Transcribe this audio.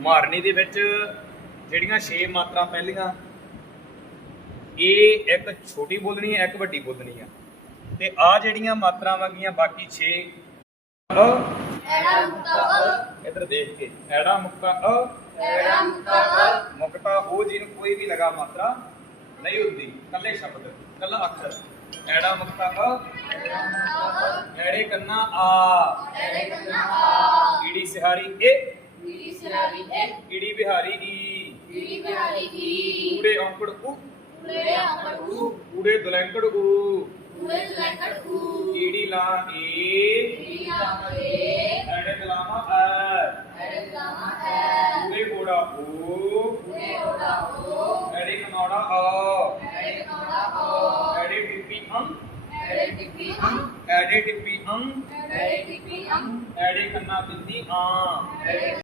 ਮਾਰਨੀ ਦੇ ਵਿੱਚ ਜਿਹੜੀਆਂ 6 ਮਾਤਰਾ ਪਹਿਲੀਆਂ ਇਹ ਇੱਕ ਛੋਟੀ ਬੋਲਣੀ ਹੈ ਇੱਕ ਵੱਡੀ ਬੋਲਣੀ ਹੈ। ਤੇ ਆ ਜਿਹੜੀਆਂ ਮਾਤਰਾਵਾਂ ਗੀਆਂ ਬਾਕੀ 6 ਅ ਐੜਾ ਮੁਕਤਾ ਅ। ਇਧਰ ਦੇਖ ਕੇ ਐੜਾ ਮੁਕਤਾ ਅ। ਐੜਾ ਮੁਕਤਾ ਅ। ਮੁਕਤਾ ਉਹ ਜਿਹਨੂੰ ਕੋਈ ਵੀ ਲਗਾ ਮਾਤਰਾ ਨਹੀਂ ਹੁੰਦੀ ਕੱਲੇ ਸ਼ਬਦ ਕੱਲਾ ਅੱਖਰ। ਐੜਾ ਮੁਕਤਾ ਅ। ਐੜਾ ਮੁਕਤਾ ਅ। ਐੜੇ ਕੰਨਾ ਆ। ਐੜੇ ਕੰਨਾ ਆ। ਈੜੀ ਸਿਹਾਰੀ ਏ गिरी बिहारी की। गिरी बिहारी की। कूड़े अंकड़ को कूड़े अंकड़ को कूड़े दुलैंकड़ को कूड़े दुलैंकड़ को ईड़ी ला ए। ईड़ी ला ए। अड़े लामा अ अड़े लामा अ कूड़े कोड़ा ओ। कूड़े कोड़ा ओ। अड़े कनौड़ा अ। अड़े कनौड़ा अ। अड़े टिप्पी अंग अड़े टिप्पी अं। अंग अड़े टिप्पी अंग अड़े टिप्पी अंग अड़े कन्ना बिंदी अं। आ